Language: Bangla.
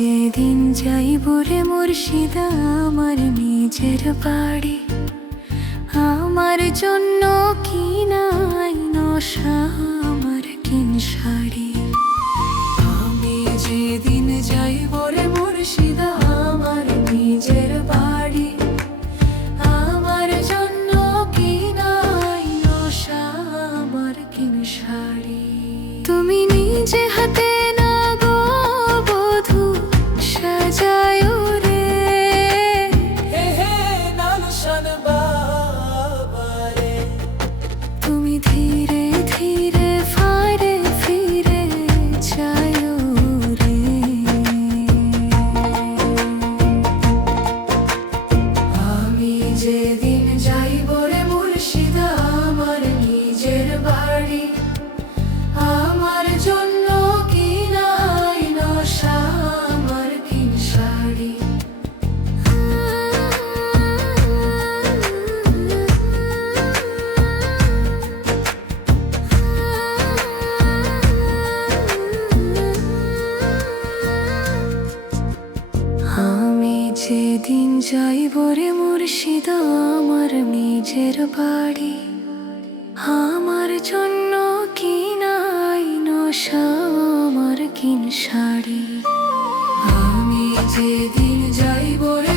যেদিন যাইব রে মুর্শিদা আমার নিজের বাড়ি, আমার জন্য কি নাই নশা আমার কিন শাড়ি। আমি যেদিন যাইব রে মুর্শিদা আমার নিজের বাড়ি, আমার জন্য কি নাই নশা আমার কিন শাড়ি। তুমি নিজে হাতে না গো বধূ সাজায় রে, হে হে নালশান বাবারে, তুমি ধীরে ধীরে ফারে ফিরে যায় রে। আমি যেদিন যাইব রে মুর্শিদা আমার নিজের বাড়ি, আমার জন্য কি নাই নশা আমার কিন শাড়ি। আমি যেদিন যাইব রে মুর্শিদা আমার নিজের বাড়ি, আমার জন্য কি নাই নশা আমার কিন শাড়ি। আমি যেদিন যাইব রে